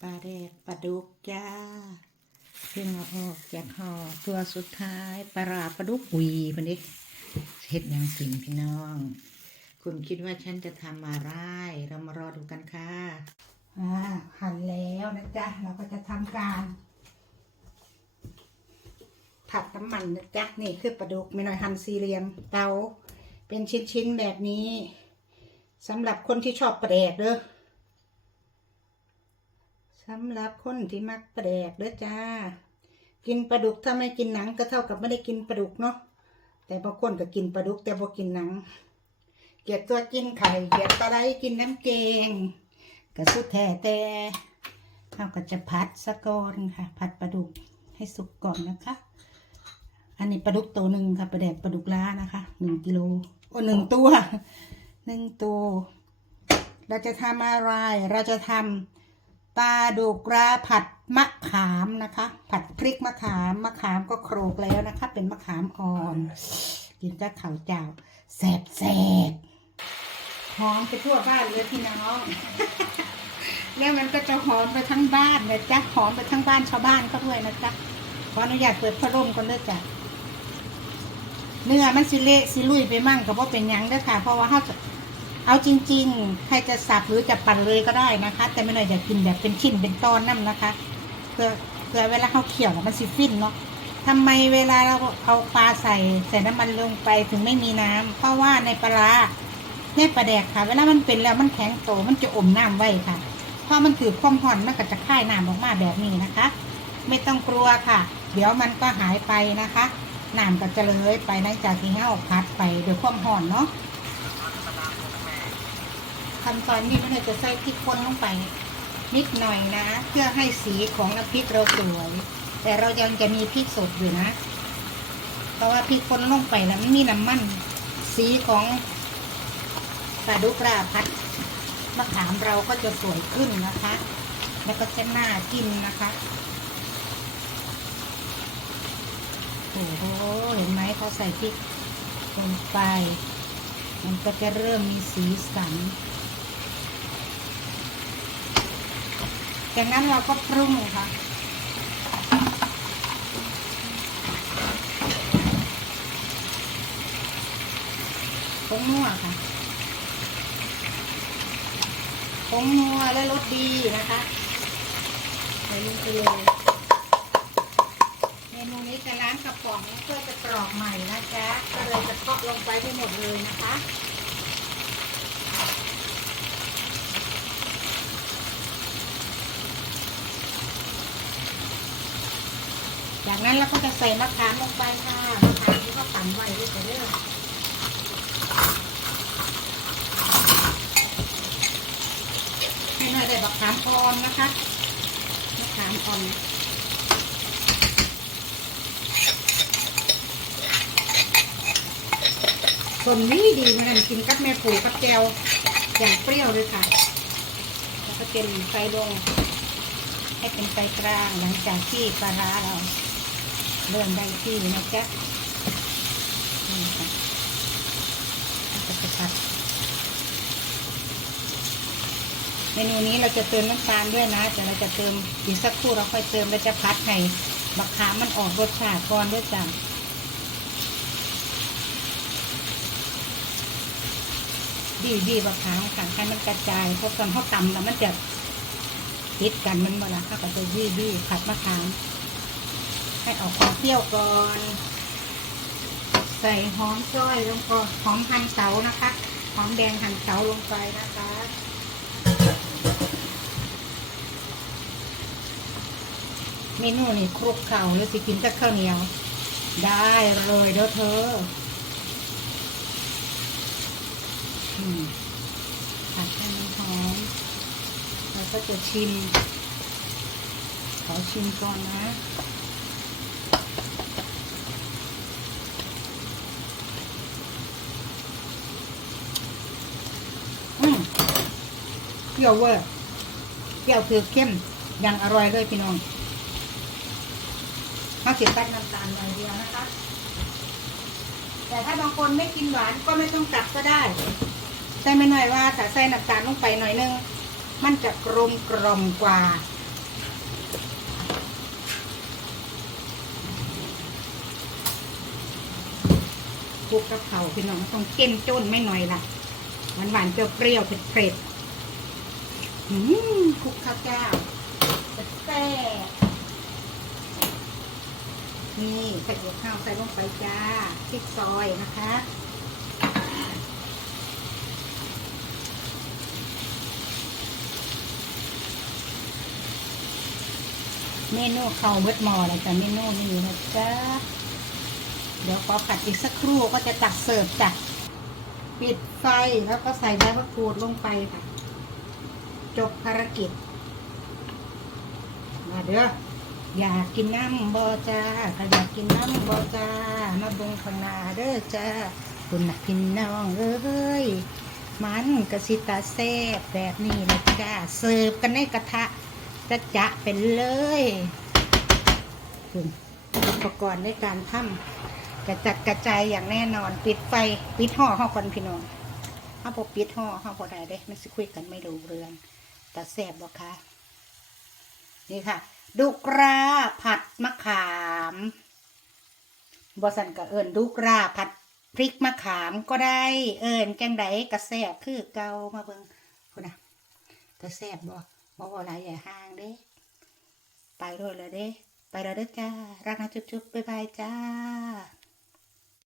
ปลาแดกปลาดุกจ้าเพิ่งเอาออกจากห่อตัวสุดท้ายปลาราปลาดุกวีพันนี้เฮ็ดยังกินพี่น้อง คุณคิดว่าฉันจะทำอะไร เรามารอดูกันค่ะอ่าหั่นแล้วนะจ๊ะ เราก็จะทำการ ผัดน้ำมันนะจ๊ะ นี่คือปลาดุกไม่น้อยหั่นสี่เหลี่ยมเตาเป็นชิ้นๆแบบนี้สำหรับคนที่ชอบปลาแดกเด้อ สำหรับคนที่มักปลาแดกเด้อจ้า กินปลาดุกถ้าไม่กินหนังก็เท่ากับไม่ได้กินปลาดุกเนาะแต่บางคนก็กินปลาดุกแต่บ่กินหนัง เกียดตัวกินไข่เกียดปลาไหลกินน้ำเกงก็สุดแท้แต่เราก็จะผัดสะกอนค่ะ ผัดปลาดุกให้สุกก่อนนะคะ อันนี้ปลาดุกตัวหนึ่งค่ะปลาแดกปลาดุกล้านะคะหนึ่งกิโลโอ้หนึ่งตัวหนึ่งตัว เราจะทำอะไร เราจะทำ ปลาดุกราผัดมะขามนะคะ ผัดพริกมะขามมะขามก็โครกแล้วนะคะ เป็นมะขามอ่อน กินกับข้าวเจ้าแซ่บแซ่บหอมไปทั่วบ้านเลยพี่น้องแล้วมันก็จะหอมไปทั้งบ้านนะจ๊ะหอมไปทั้งบ้านชาวบ้านเขาด้วยนะจ๊ะขออนุญาตเปิดพัดลมก่อนเลยจ้ะเนื้อมันสิเละสิลุยไปมั่งก็บ่เป็นยังเด้อค่ะ เพราะว่าเขา เอาจริงๆ ใครจะสับหรือจะปั่นเลยก็ได้นะคะ แต่ไม่หน่อยอยากกินแบบเป็นชิ้นเป็นตอนนั่นนะคะเพื่อเพื่อเวลาเขาเคี่ยวมันสิฟินเนาะทำไมเวลาเราเอาปลาใส่ใส่น้ำมันลงไปถึงไม่มีน้ำเพราะว่าในปลาในปลาแดกค่ะ เวลามันเป็นแล้วมันแข็งโตมันจะอมน้ำไว้ค่ะพอมันถือความห่อนมันก็จะคายน้ำออกมาแบบนี้นะคะ ไม่ต้องกลัวค่ะ เดี๋ยวมันก็หายไปนะคะน้ำก็จะเลยไปหลังจากที่เราพัดไปโดยความห่อนเนาะ ขั้นตอนนี้มันจะใส่พริกป่นลงไป นิดหน่อยนะ เพื่อให้สีของน้ำพริกเราสวย แต่เรายังจะมีพริกสดอยู่นะ เพราะว่าพริกป่นลงไปแล้วมันมีน้ำมัน สีของปลาดุกราพัดมะขามเราก็จะสวยขึ้นนะคะ แล้วก็จะน่ากินนะคะโอ้โหเห็นไหมเขาใส่พริกลงไป มันก็จะเริ่มมีสีสัน จากนั้นเราก็ปรุงค่ะ ผงนัวค่ะ ผงนัวและรสดีนะคะใส่ลงไปเลยเมนูนี้จะล้างกระป๋องเพื่อจะกรอกใหม่นะจ๊ะก็เลยจะเคาะลงไปให้หมดเลยนะคะ จากนั้นเราก็จะใส่มะขามลงไปค่ะมะขามที่ก็ปั่นไว้ด้วยเด้อให้หน่อยได้มะขามอ่อนนะคะมะขามอ่อนคนนี้ดีเหมันกินกับแม่ปูกับแจวอย่างเปรี้ยวเลยค่ะ แล้วก็เป็นไฟลงให้เป็นไฟกลางหลังจากที่ปลาร้าเรา เริ่มได้ที่นะจ๊ะนี่ค่ะแล้วก็จะผัดเมนูนี้เราจะเติมน้ำตาลด้วยนะแต่เราจะเติมอีกสักครู่เราค่อยเติมเราจะพัดให้มะขามมันออกรสชาติก่อนด้วยจ้ะดีดีมะขามค่ะให้มันกระจายเพราะตอนเขาตำแล้วมันจะติดกันมันมาละค่ะก็จะวี่วี่ผัดมะขาม ให้ออกความเปรี้ยวก่อน ใส่หอมซอยลงก่อนหอมหั่นเตานะคะ หอมแดงหั่นเตาลงไปนะคะเมนูนี่คลุกเข่าหรือสิกินกับข้าวเหนียว ได้เลยเด้อเธอผัดให้มันหอมเราก็จะชิม ขอชิมก่อนนะ รี้ยวเวอร์เปรี้ยวคือเข้มยังอร่อยเลยพี่น้องมาเสียบแป้งน้ำตาลอย่างเดียวนะคะ แต่ถ้าบางคนไม่กินหวานก็ไม่ต้องตักก็ได้ใส่ไม่หน่อยว่าแต่ใส่น้ำตาลลงไปหน่อยนึง มันจะกลมกล่อมกว่าพุกกระเพราพี่น้องต้องเข้มจ้นไม่หน่อยละหวานหวานเปรี้ยวเปรี้ยวเผ็ดเผ็ด คลุกข้าวเจ้าแซ่บนี่ใส่หัวข้าวใส่ลงไปจ้าพริกซอยนะคะเมนูข้าวเบิดหมอเลยจ้ะเมนูนี่นะจ๊ะเดี๋ยวขอผัดอีกสักครู่ก็จะตักเสิร์ฟจ้ะปิดไฟแล้วก็ใส่ใบมะกรูดลงไปค่ะ จบภารกิจ มาเด้ออยากกินน้ำบอจ้าถ้าอยากกินน้ำบอจ้า มาบงข้างนาเด้อจ้าคุณนักพี่น้องเอ้ยมันกระสิตาแซ่บแบบนี้นะจ้าเสิร์ฟกันในกระทะจะจะเป็นเลยคุณอุปกรณ์ในการทำกระจัดกระจายอย่างแน่นอนปิดไฟปิดห่อห่อก่อนพี่น้องถ้าพอปิดห่อห่อพอได้เด้มันสิคุยกันไม่รู้เรื่อง ต่แซ่บบ่คะนี่ค่ะ ดุกราผัดมะขามบอสันก็เอิญดุกราผัดพริกมะขามก็ได้ เอิญจังไดกระแซบคือเกามาเบิ่งคุณนะแต่แซบบ่บ่บ่หลายอย่าห่างเด้ไปด้วยเลยเด้ ไปแล้วเด้อจ้า รักนะจุ๊บๆบ๊ายบายจ้า